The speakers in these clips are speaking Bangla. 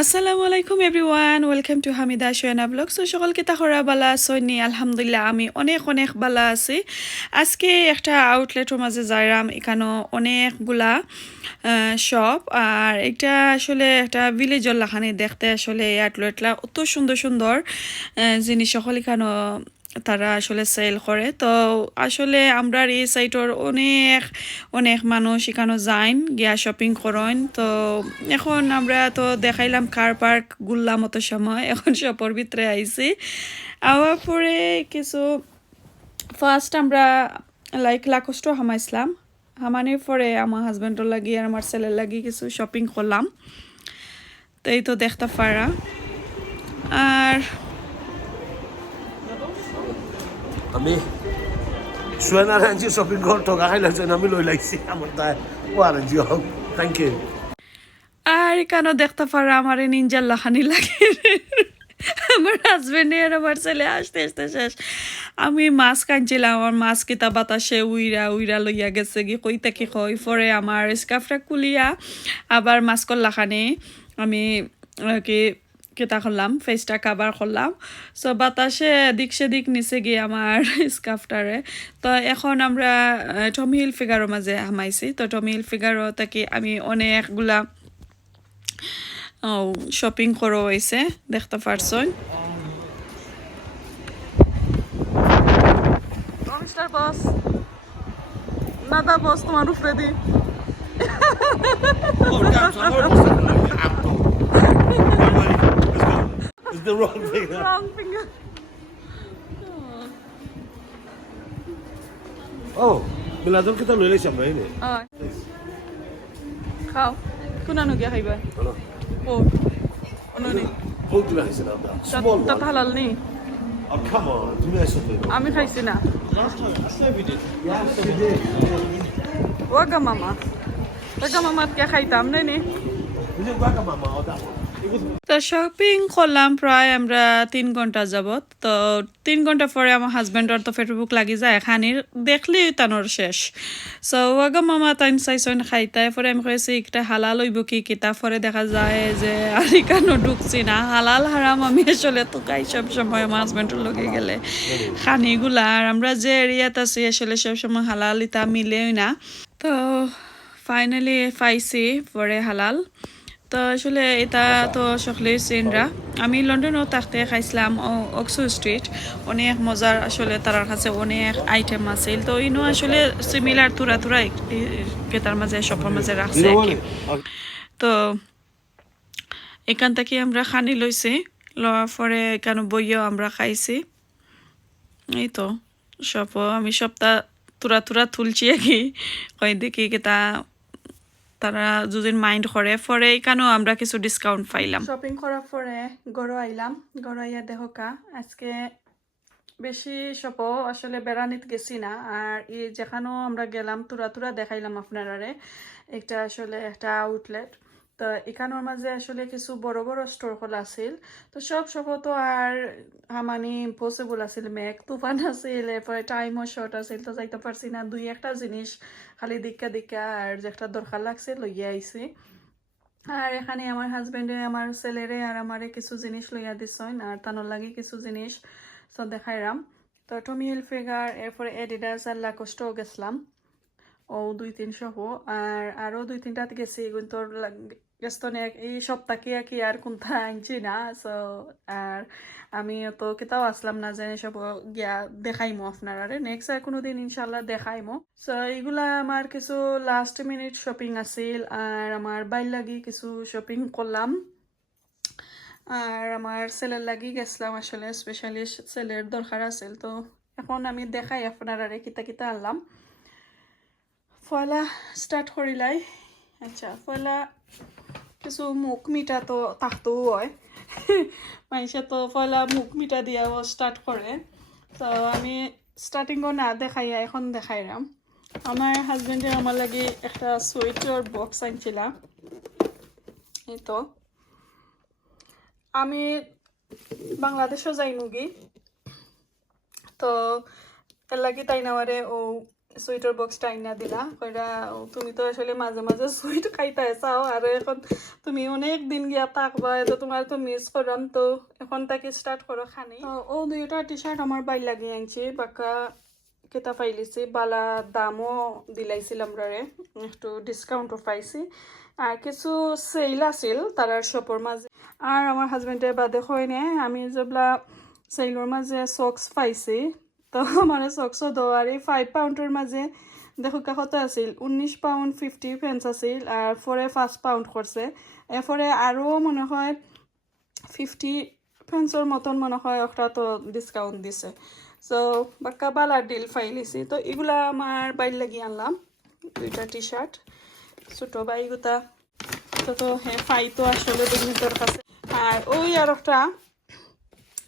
আসসালামু আলাইকুম everyone, welcome to Hamida Shuhena blog. So সকলকে তাহরা বালা সৈনি আলহামদুলিল্লাহ আমি অনেক অনেক বালা আছি। আজকে একটা আউটলেটের মাঝে যাইরাম, এখানে অনেকগুলা শপ, আর এটা আসলে একটা ভিলেজর লাখানি দেখতে। আসলে এই আউটলেটলা অত সুন্দর সুন্দর জিনিস সকল এখানে তারা আসলে সেল করে। তো আসলে আমরা এই সাইটর অনেক অনেক মানুষ এখানে যাইন গিয়া শপিং করেন। তো এখন আমরা তো দেখাইলাম কার পার্ক ঘুরলাম অত সময়, এখন শপের ভিতরে আইছি। আওয়ার পরে কিছু ফার্স্ট আমরা লাকোস্টও হামাইছিলাম, হামানির পরে আমার হাজব্যান্ডর লাগি আর আমার ছেলের লাগি কিছু শপিং করলাম। তো এই তো দেখতে পারা। আর আমি Shuhena রেঞ্জে শপিং করতে টাকা খাইলাম, আমি লই লাগছি আমার তাই ওয়ারে জিও থ্যাংক ইউ। আর কেন দেখতে পারা আমার নিনজার লাখানি লাগে। আমার হাজবেন্ডের আমার ছেলে আসতে আসতে শেষ। আমি মাছ কাঁদছিলাম, আমার মাছ কিতা বাতাসে উইরা উইরা লইয়া গেছে কি কই তাকে কই। পরে আমার স্কার্ফটা কুলিয়া আবার মাছ করলাখানি আমি কি কেতা করলাম, ফেসটা কাবার করলাম। সো বাতাসে এদিক সেদিক নিচে গিয়ে আমার স্কার্ফটারে। তো এখন আমরা টমি হিলফিগারের মাঝে হামাইছি। তো টমি হিলফিগারও তাকে আমি অনেকগুলা শপিং করো হয়েছে, দেখতে পারছেন। মিস্টার বস, নাদা বস তোমার উপরে দি। It's the wrong thing. Wrong finger. Oh, বিলাদন কিতা লই লাইছি আমরা এনে। খাও, কোনানো গিয়া খাইবা? হলো। ও অননি বহুত দিলা খাইছি না আমরা। Small তা one. হালাল নি, Oh, come on, তুমি আইছো তো। আমি খাইছি না। Last time, I swear we did. Yes, we did. Wagah মামা কে খাইতাম নাই নি। We did Wagamama or that one. It was তো শপিং করলাম প্রায় আমরা 3 ঘন্টা যাবত। তো 3 ঘন্টা পরে আমার হাজব্যান্ডর তো ফেসবুক লাগি যায় খানির দেখলি তানোর শেষ। সো ওয়াগা মামা তাইন চাইছেন খাইতাই। পরে আমি কইছি একটা হালাল হইব কি কিতা। পরে দেখা যায় যে আরিকানো ঢুকছি না। হালাল হারাম আমি আসলে তো খাই সব সময় আমার হাজব্যান্ডের লগে গেলে খানিগুলা। আর আমরা যে এরিয়াত আছি আসলে সবসময় হালাল ইতা মিলেই না। তো ফাইনালি পাইছি পরে হালাল। তো আসলে এটা তো সকলেই চেনরা। আমি লন্ডনেও থাকতে খাইছিলাম অক্সফোর্ড স্ট্রিট, অনেক মজার। আসলে তার কাছে অনেক আইটেম আছিল। তো ইনো আসলে সিমিলার তুরা তুরা কেতার মাঝে শপের মাঝে রাখছে আর কি। তো এখান থেকে আমরা খানি লইছি, লওয়ার পরে এখানে বইয়েও আমরা খাইছি। এই তো সব আমি সবটা তুরা তুরা তুলছি আর কি। কই দেখি কেতা তারা যদি মাইন্ড করে পরে এখানেও আমরা কিছু ডিসকাউন্ট পাইলাম। শপিং করার পরে গড় আইলাম, গড় আইয়া দেখোকা আজকে বেশি শপও আসলে বেড়ানিত গেছি না। আর এই যেখানেও আমরা গেলাম তুরা তুরা দেখাইলাম আপনারারে। একটা আসলে একটা আউটলেট। তো এখানোর মাঝে আসলে কিছু বড় বড় স্টোর খোলা আছিল। তো সব তো আর হামানি ইম্পসিবল আছিল, মেঘ তুফান আছিল, এরপরে টাইমও শর্ট আছিল। তো যাইতে পারছি না, 2-1টা জিনিস খালি দিক্কা আর যেটা দরকার লাগছে লইয়া আইছি। আর এখানে আমার হাজবেন্ডে আমার ছেলেরে আর আমারে কিছু জিনিস লইয়া দিছেন, আর তানোর লাগে কিছু জিনিস তো দেখাইরাম। তো টমি হিলফিগার, এরপরে এডিডাস আর লাকোস্টও গেছিলাম, ও 2-3 হো। আর আরও 2-3টাতে গেছি, কিন্তু গেস্তনে এই সপ্তাহে কি আর কোনটা আনছি না। সো আর আমি তো কেতাও আসলাম না যে সব গিয়া দেখাইমো আপনারা নেক্সট আর কোনো দিন ইনশাল্লাহ দেখাইমো। সো এইগুলা আমার কিছু লাস্ট মিনিট শপিং আছিল। আর আমার বাইর লাগি কিছু শপিং করলাম, আর আমার ছেলের লাগি গেছিলাম। আসলে স্পেশালি ছেলের দরকার আছিল। তো এখন আমি দেখাই আপনারা কিতা কিতা আনলাম। পয়লা স্টার্ট করিলাই। আচ্ছা, পয়লা কিছু মুখ মিঠা তো থাকতেও হয়, মানুষে তো পয়লা মুখ মিঠা দিয়াও স্টার্ট করে। তো আমি স্টার্টিংও না দেখাইয়া এখন দেখাইলাম। আমার হাজবেন্ডে আমার লাগে একটা সুইটার বক্স আনছিলাম। এই তো আমি বাংলাদেশও যাই নুগি, তো এর লাগে তাই নাওয়ারে ও সুইটের বক্সটা আইনা দিলা কইরা তুমি তো আসলে মাঝে মাঝে সুইট খাইতে চাও আর এখন তুমি অনেক দিন গিয়া থাকবা তো তোমার তো মিস করলাম তো এখন থেকে স্টার্ট করো খানি ও দুইটা টি শার্ট আমার বাই লাগিয়ে আনছি বাক্কা কেতা পাইলিছি বালা দামও দিলাইছিলাম রে একটু ডিসকাউন্টও পাইছি আর কিছু সেল আছিল তারার শপের মাঝে আর আমার হাজবেন্ডের বাদে হয়নি আমি যেগুলা সেলর মাঝে সক্স পাইছি তো আমার সক্সও দেওয়ারি 5 পাউন্ডের মাঝে দেখো কত আছিল 19 পাউন্ড 50 পেন্স আছিল আর পরে 5 পাউন্ড করছে এরপরে আরও মনে হয় 50 পেন্সের মতন মনে হয় একটা তো ডিসকাউন্ট দিছে সো বাক্কা বালার ডিল ফাইলিছি তো এগুলা আমার বাইর লাগিয়ে আনলাম দুইটা টি শার্ট ছোটো বাইগুতা তো হ্যাঁ ফাই তো আসলে দুর্নীতির কাছে আর ওই আর একটা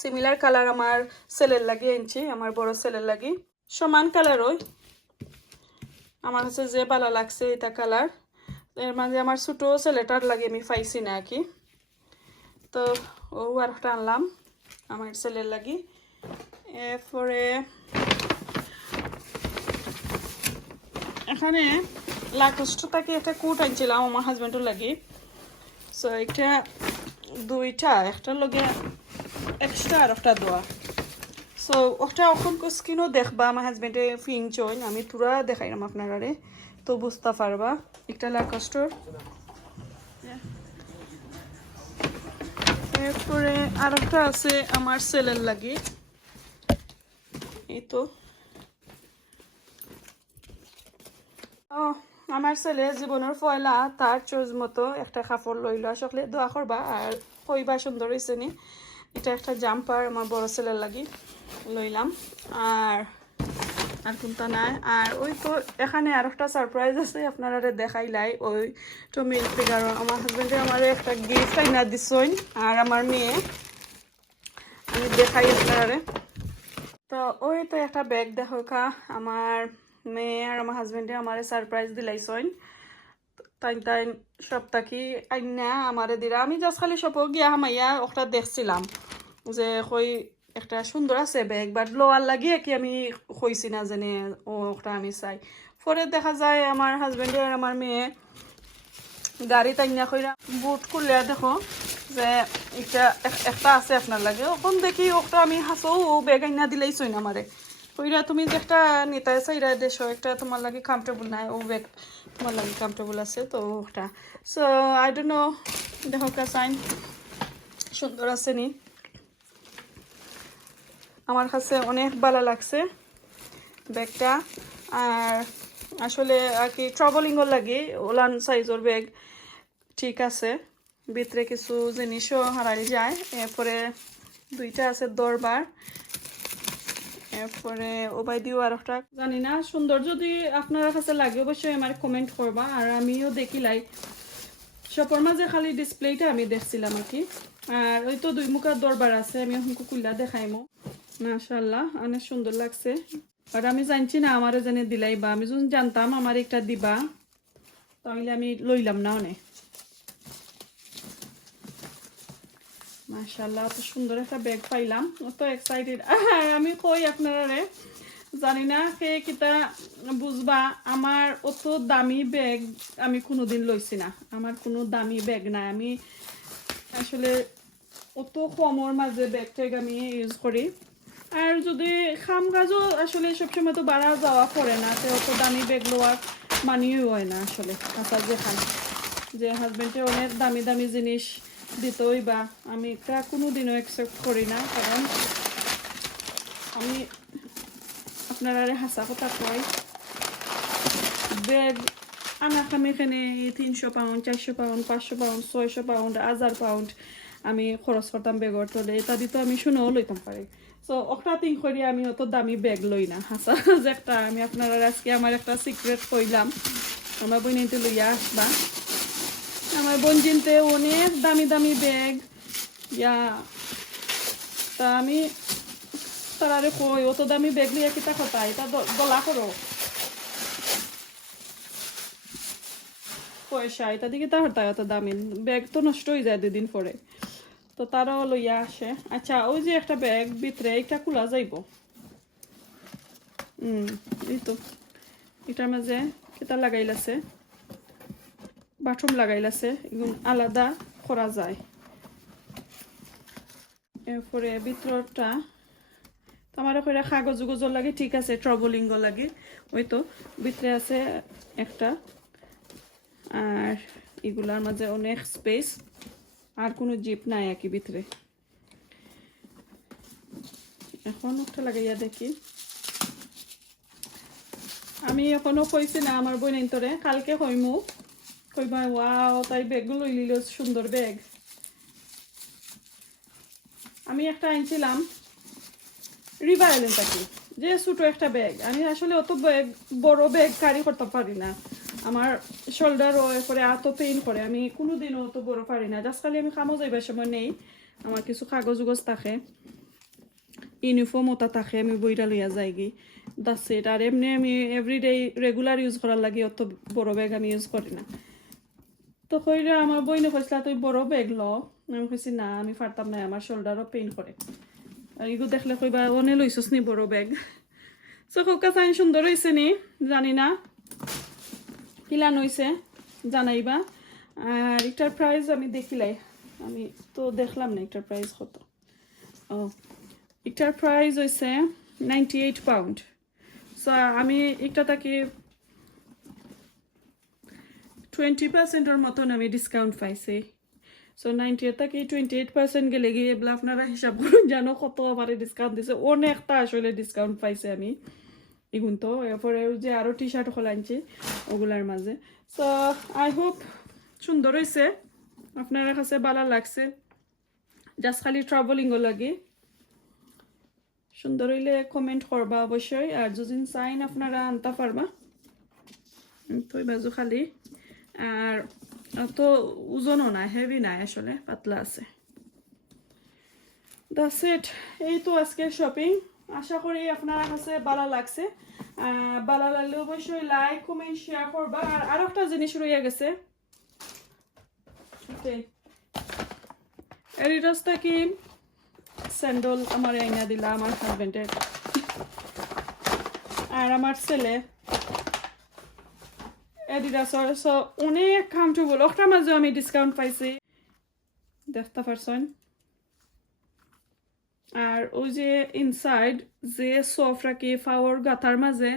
সিমিলার কালার আমার সেলের লাগি আনছি আমার বড় সেলের লাগি সমান কালার ওই আমার কাছে যে ভালো লাগছে এটা কালার এর মাঝে আমার ছোটো সেলেটার লাগে আমি পাইছি না আর কি তো ও আর একটা আনলাম আমার সেলের লাগি এরপরে এখানে লাকোস্ট থেকে একটা কোট আনছিলাম আমার হাজব্যান্ডের লাগি সো এটা দুইটা একটার লগে এক্সট্রা আর একটা দেওয়া সো ওটা এখন স্কিনও দেখবা আমার হাজব্যান্ডে ফিং চইন আমি তুরা দেখাইলাম আপনারা তো বুঝতে পারবা একটা লাকোস্টর এরপরে আর একটা আছে আমার সেলের লাগি এই তো আমার ছেলে জীবনের পয়লা তার চোজ মতো একটা কাপড় লইল আসলে দোয়া করবা আর কইবা সুন্দর হয়েছে নি এটা একটা জাম্পার আমার বড় ছেলের লাগি লইলাম আর আর কোনটা নাই আর ওই তো এখানে আর একটা সারপ্রাইজ আছে আপনারা দেখাইলাই ওই তো মিল ফিগার আমার হাজবেন্ডে আমার একটা গিফট আইনা দিছইন আর আমার মেয়ে আমি দেখাই আপনারা তো ওই তো একটা ব্যাগ দেখো কা আমার মেয়ে আর আমার হাজবেন্ডে আমার সারপ্রাইজ দিলাইছইন তাই সপ্তাহে আইনা আমারে দিরা আমি জাস্ট খালি সপও গিয়া হামাইয়া ওটা দেখছিলাম যে কই একটা সুন্দর আছে ব্যাগ বাট লোয়ার লাগিয়ে কি আমি কইছি না জানি ওটা আমি চাই পরে দেখা যায় আমার হাজবেন্ডে আর আমার মেয়ে গাড়ি টাইনা কইরা বুট খুললে দেখো যে এটা একটা আছে আপনার লাগে ওখান দেখি ওটা আমি হাসো ও ব্যাগ আইনা দিলাইছইন আমারে কইরা তুমি যে একটা নিতে চাইরা দেশো একটা তোমার লাগে কমফর্টেবল নাই ও ব্যাগ তোমার লাগে কমফর্টেবল আছে তো ওটা সো আই ডোন্ট নো দেখো কা সাইন সুন্দর আছে নি আমার কাছে অনেক ভালো লাগছে ব্যাগটা আর আসলে আর কি ট্রাভেলিংয়ের লাগে ওলান সাইজের ব্যাগ ঠিক আছে ভিতরে কিছু জিনিসও হারাই যায় এরপরে দুইটা আছে দরবার এরপরে ওবাই দিও আর একটা জানি না সুন্দর যদি আপনার কাছে লাগে অবশ্যই আমার কমেন্ট করবা আর আমিও দেখিলাই শপের মাঝে খালি ডিসপ্লেটা আমি দেখছিলাম আর কি আর ওই তো দুই মুখার দরবার আছে আমি এখন কুকুল্লা দেখাইমো মাশাআল্লাহ অনেক সুন্দর লাগছে আর আমি জানছি না আমারে জেনে দিলাই বা আমি যখন জানতাম আমার একটা দিবা তাহলে আমি লইলাম না অনেক মাশাআল্লাহ এত সুন্দর একটা ব্যাগ পাইলাম অত এক্সাইটেড আর আমি কই আপনারা জানি না কে কিতা বুঝবা আমার অত দামি ব্যাগ আমি কোনোদিন লইছি না আমার কোনো দামি ব্যাগ নাই আমি আসলে অত কমর মাঝে ব্যাগ ট্যাগ আমি ইউজ করি আর যদি খাম কাজও আসলে সবসময় তো বাড়া যাওয়া পড়ে না তো অত দামি ব্যাগ লওয়ার মানিও হয় না আসলে আচ্ছা যে খান যে হাজবেন্ডে অনেক দামি দামি জিনিস দিতই বা আমি এটা কোনোদিনও অ্যাকসেপ্ট করি না কারণ আমি আপনারা হাসা কথা কই ব্যাগ আনাকামি এখানে 300 pound 400 pound 500 pound 600 pound 1000 pound আমি খরচ করতাম ব্যাগর তোলে এটা দিত আমি শুনেও লইতাম পারি সো ওটা তিন করি আমি অত দামি ব্যাগ লই না হাসা যে একটা আমি আপনারা আজকে আমার একটা সিক্রেট কইলাম আমার বই নিতে লইয়া আসবা আমার বোন জিনতে অনেক দামি দামি ব্যাগ ইয়া তা আমি তারারে কই অত দামি ব্যাগ লিয়া কিতা কথা এটা বলা করো পয়সা এটা দিকে তা হরতা এত দামি ব্যাগ তো নষ্ট হয়ে যায় দুদিন পরে তো তারাও লইয়া আসে আচ্ছা ওই যে একটা ব্যাগ ভিতরে এটা খোলা যাইব এই তো এটার মাঝে কেতা লাগাইলাছে বাথরুম লাগাইলাছে এগুলো আলাদা করা যায় এরপরে ভিতরটা আমার ওখানে কাগজ উগজ লাগে ঠিক আছে ট্রাভেলিং লাগে ওই তো ভিতরে আছে একটা আর এগুলার মাঝে অনেক স্পেস আর কোনো জিপ নাই একই ভিতরে এখন একটা লাগাইয়া দেখি আমি এখনো কইছি না আমার বই নাই তোরে কালকে কইমু কইবা ওয়াও তাই ব্যাগগুলো লিলো সুন্দর ব্যাগ আমি একটা আনছিলাম রিভার আইল্যান্ড থেকে যে ছোট একটা ব্যাগ আমি আসলে অত ব্যাগ বড় ব্যাগ ক্যারি করতে পারি না আমার শোল্ডার ও এরপরে এত পেইন করে আমি কোনোদিনও অত বড় পারি না জাস্ট খালি আমি কামও যাইবার সময় নেই আমার কিছু কাগজ উগজ থাকে ইউনিফর্ম ওটা থাকে আমি বইটা লইয়া যাই গি দ্যাটস ইট আর এমনি আমি এভরিডে রেগুলার ইউজ করার লাগে অত বড় ব্যাগ আমি ইউজ করি না তো কইরা আমার বইনে কইসলা তুই বড় ব্যাগ ল আমি কইছি না আমি পারতাম না আমার শোল্ডারও পেইন করে আর এগুলো দেখলে কইবা অনে লইছস নি বড় ব্যাগ সো কোকা সাইন সুন্দর হইছে নি জানি না কিলান হইছে জানাইবা আর এটার প্রাইস আমি দেখিলাই আমি তো দেখলাম না এটার প্রাইস কত ও এটার প্রাইস হইছে 98 পাউন্ড সো আমি এটা থেকে 20% এর মতন আমি ডিসকাউন্ট পাইছি সো 90 থেকে 28% গেলে গিয়ে এগুলো আপনারা হিসাব করুন জানো কত আমারে ডিসকাউন্ট দিছে অনেকটা আসলে ডিসকাউন্ট পাইছে আমি এগুন তো এরপরে যে আরও টি শার্ট খোলাইছি ওগুলার মাঝে সো আই হোপ সুন্দর হয়েছে আপনার কাছে ভালো লাগছে জাস্ট খালি ট্রাভেলিংও লাগে সুন্দর হইলে কমেন্ট করবা অবশ্যই আর যদি চাইন আপনারা আনতে পারবা তো বাজু খালি আর তো ওজনও না হেভি না আসলে পাতলা আছে দ্যাটস ইট এই তো আজকে শপিং আশা করি আপনার কাছে ভালো লাগছে ভালো লাগলে অবশ্যই লাইক কমেন্ট শেয়ার করবা আর আরো একটা জিনিস রয়ে গেছে Adidas থেকে স্যান্ডেল আমার আইনা দিলা আমার হাজবেন্ডের আর আমার ছেলে Adidas সো অনেক কমফর্টেবল ওটার মাঝে আমি ডিসকাউন্ট পাইছি দেখতে পারছেন আর ওই যে ইনসাইড যে সফট রাখি পাওয়ার গাথার মাঝে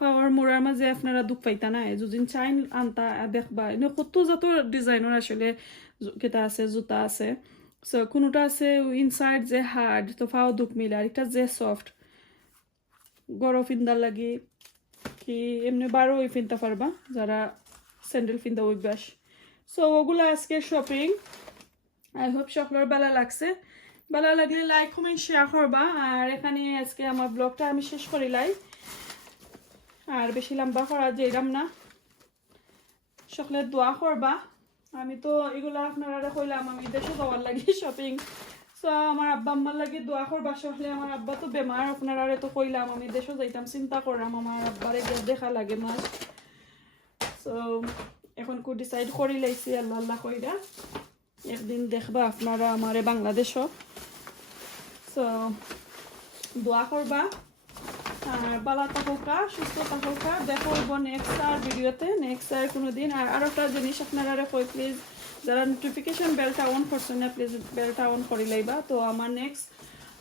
পাওয়ার মোড়ার মাঝে আপনারা দুঃখ পাইতা না যদি চাইন আনতা দেখবা এনে কত যত ডিজাইনের আসলে কেটা আছে জুতা আছে সো কোনোটা আছে ইনসাইড যে হার্ড তো পাও দুঃখ মিলে আর একটা যে সফট গরম ফিন্দার লাগে কি এমনি বারো ওই ফিনতে পারবা যারা স্যান্ডেল ফিন্দা অভ্যাস সো ওগুলো আজকে শপিং আই হোপ সকলের ভালো লাগছে ভালো লাগলে লাইক কমেন্ট শেয়ার করবা আর এখানে আজকে আমার ব্লগটা আমি শেষ করিলাই আর বেশি লম্বা করা যাইরাম না সকলের দোয়া করবা আমি তো এগুলো আপনারা কইলাম আমি দেশে যাওয়ার লাগি শপিং সো আমার আব্বা আম্মার লাগে দোয়া করবা সকলে আমার আব্বা তো বেমার আপনারা তো কইলাম আমি দেশে যাইতাম চিন্তা করলাম আমার আব্বারে দেখা লাগে মাস সো এখন কো ডিসাইড করি লাইছি আল্লাহ আল্লাহ কইরা একদিন দেখবা আপনারা আমারে বাংলাদেশও সো দোয়া করবা আর ভালো থাকুকা সুস্থ থাকুকা দেখা হইব নেক্সট আর ভিডিওতে নেক্সট আর কোনো দিন আর একটা জিনিস আপনারা কই প্লিজ যারা নোটিফিকেশন বেলটা অন করছেন না প্লিজ বেলটা অন করে লাইবা তো আমার নেক্সট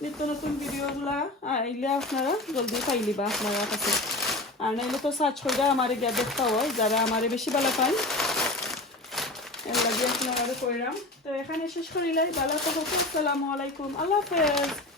নিত্য নতুন ভিডিওগুলা আইলে আপনারা জলদি পাইলিবা আপনারা কাছে আর নাইলে তো সার্চ করে আমারে গিয়ে দেখতে হয় যারা আমারে বেশি ভালো পান এর লাগে আপনারা কইরাম তো এখানে শেষ করিলাই ভালো থাকুক আসসালামু আলাইকুম আল্লাহ হাফেজ